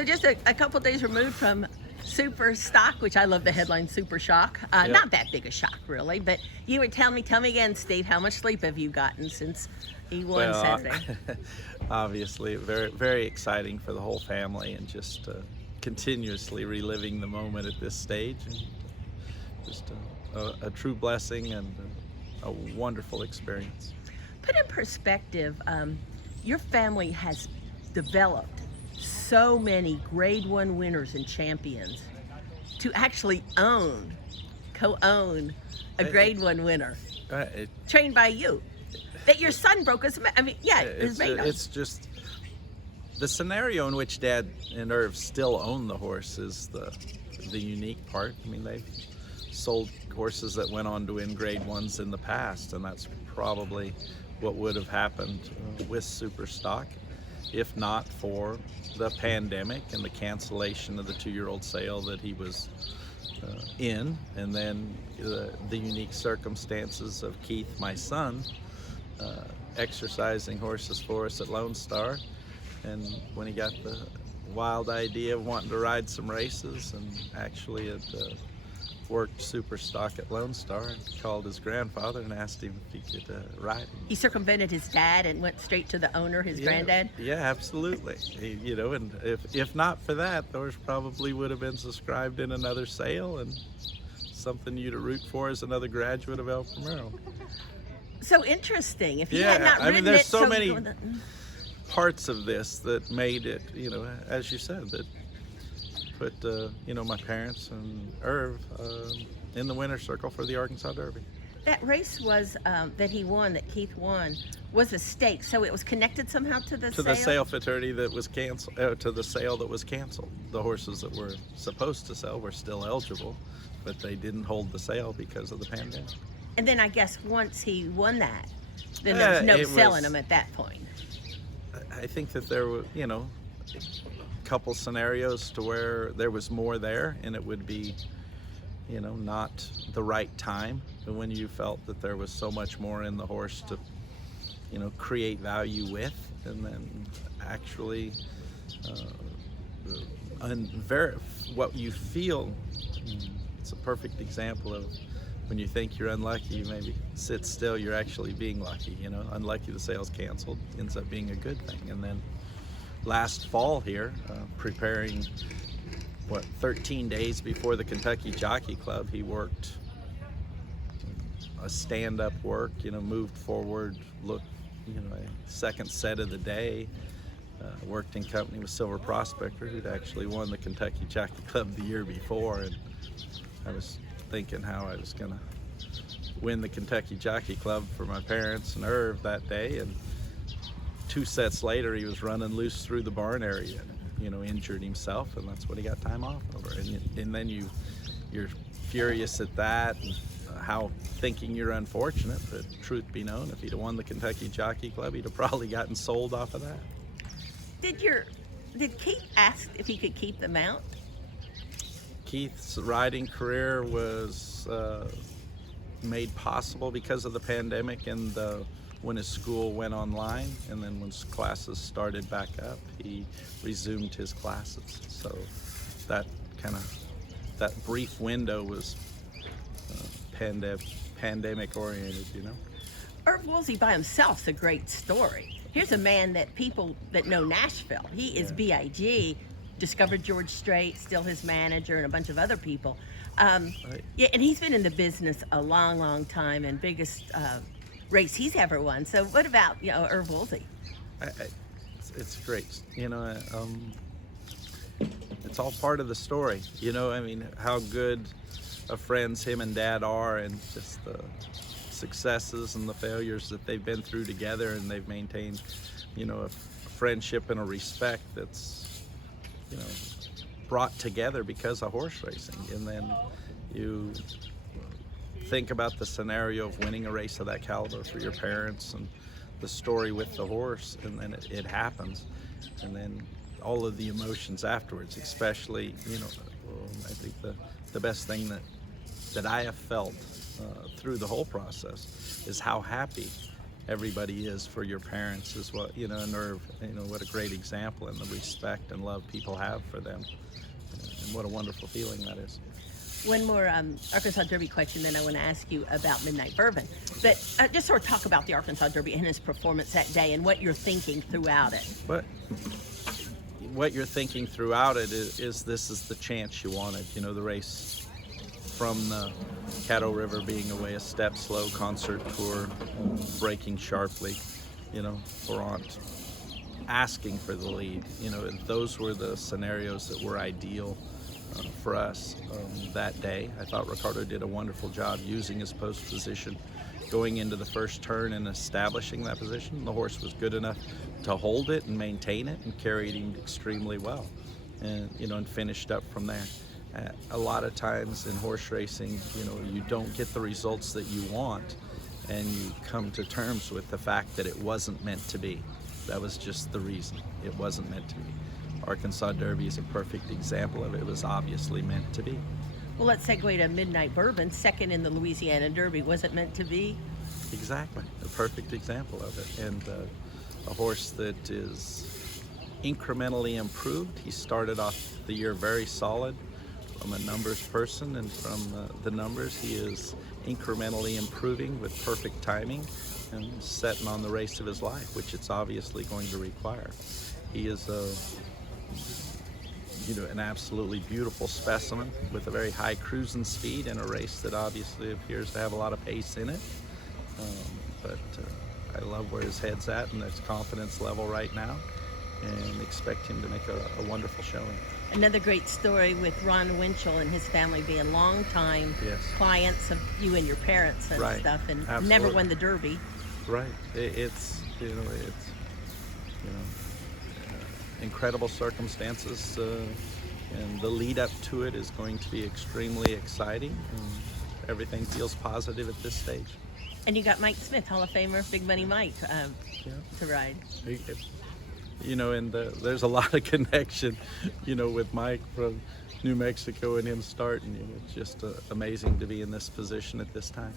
So just a couple days removed from Super Stock, which I love the headline Super Shock. Not that big a shock, really, but you would tell me again, Steve, how much sleep have you gotten since he won Saturday? Obviously, very, very exciting for the whole family, and just continuously reliving the moment at this stage, and just a true blessing and a wonderful experience. Put in perspective, your family has developed so many Grade 1 winners and champions to actually co-own a Grade 1 winner trained by you. That your son broke his, it's just the scenario in which Dad and Irv still own the horse is the unique part. I mean, they've sold horses that went on to win Grade 1s in the past, and that's probably what would have happened with Super Stock if not for the pandemic and the cancellation of the 2-year-old sale that he was in, and then the unique circumstances of Keith, my son, exercising horses for us at Lone Star. And when he got the wild idea of wanting to ride some races, and actually had worked Super Stock at Lone Star, and called his grandfather and asked him if he could ride him. He circumvented his dad and went straight to the owner, his granddad? Yeah, absolutely. And if not for that, the horse probably would have been subscribed in another sale, and something you to root for as another graduate of El Primero. So interesting. If he had not ridden there's so many parts of this that made it, as you said, that put my parents and Irv in the winner's circle for the Arkansas Derby. That race was that he won, that Keith won, was a stake, so it was connected somehow to the sale? To the sale fraternity that was canceled, to the sale that was canceled. The horses that were supposed to sell were still eligible, but they didn't hold the sale because of the pandemic. And then I guess once he won that, then there was no selling them at that point. I think that there were, couple scenarios to where there was more there, and it would be not the right time, but when you felt that there was so much more in the horse to create value with, and then actually what you feel. It's a perfect example of when you think you're unlucky, you maybe sit still, you're actually being lucky. Unlucky the sale's canceled ends up being a good thing. And then last fall here, preparing 13 days before the Kentucky Jockey Club, he worked a stand-up work, moved forward, looked, a second set of the day, worked in company with Silver Prospector, who'd actually won the Kentucky Jockey Club the year before. And I was thinking how I was gonna win the Kentucky Jockey Club for my parents and Irv that day, and 2 sets later he was running loose through the barn area, injured himself, and that's what he got time off over. And then you're furious at that, and how thinking you're unfortunate, but truth be known, if he'd have won the Kentucky Jockey Club, he'd have probably gotten sold off of that. Did Keith ask if he could keep the mount? Keith's riding career was made possible because of the pandemic and when his school went online, and then when classes started back up, he resumed his classes. So that brief window was pandemic oriented, Era Woolsey by himself's a great story. Here's a man that people that know Nashville, he is BIG, discovered George Strait, still his manager, and a bunch of other people. And he's been in the business a long, long time, and biggest race he's ever won. So what about Era Woolsey? It's great. It's all part of the story. How good of friends him and Dad are, and just the successes and the failures that they've been through together, and they've maintained a friendship and a respect that's brought together because of horse racing. And then you think about the scenario of winning a race of that caliber for your parents, and the story with the horse, and then it happens, and then all of the emotions afterwards, especially I think the best thing that I have felt through the whole process is how happy everybody is for your parents is what, what a great example, and the respect and love people have for them. And what a wonderful feeling that is. One more Arkansas Derby question, then I want to ask you about Midnight Bourbon. But just sort of talk about the Arkansas Derby and his performance that day and what you're thinking throughout it. What you're thinking throughout it is this is the chance you wanted. The race from the Caddo River being away, a step slow concert tour, breaking sharply, Florent asking for the lead. Those were the scenarios that were ideal for us that day. I thought Ricardo did a wonderful job using his post position, going into the first turn and establishing that position. The horse was good enough to hold it and maintain it and carried him extremely well, and finished up from there. A lot of times in horse racing, you don't get the results that you want, and you come to terms with the fact that it wasn't meant to be. That was just the reason. It wasn't meant to be. Arkansas Derby is a perfect example of it. It was obviously meant to be. Well, let's segue to Midnight Bourbon, second in the Louisiana Derby. Was it meant to be? Exactly. A perfect example of it. And a horse that is incrementally improved. He started off the year very solid from a numbers person, and from the numbers he is incrementally improving with perfect timing and setting on the race of his life, which it's obviously going to require. He is an absolutely beautiful specimen with a very high cruising speed in a race that obviously appears to have a lot of pace in it. But I love where his head's at and his confidence level right now, and expect him to make a wonderful showing. Another great story with Ron Winchell and his family being longtime clients of you and your parents and stuff, and Absolutely. Never won the Derby. Right. It's incredible circumstances, and the lead up to it is going to be extremely exciting, and everything feels positive at this stage. And you got Mike Smith, Hall of Famer, Big Money Mike, to ride. And there's a lot of connection, with Mike from New Mexico and him starting. It's just amazing to be in this position at this time.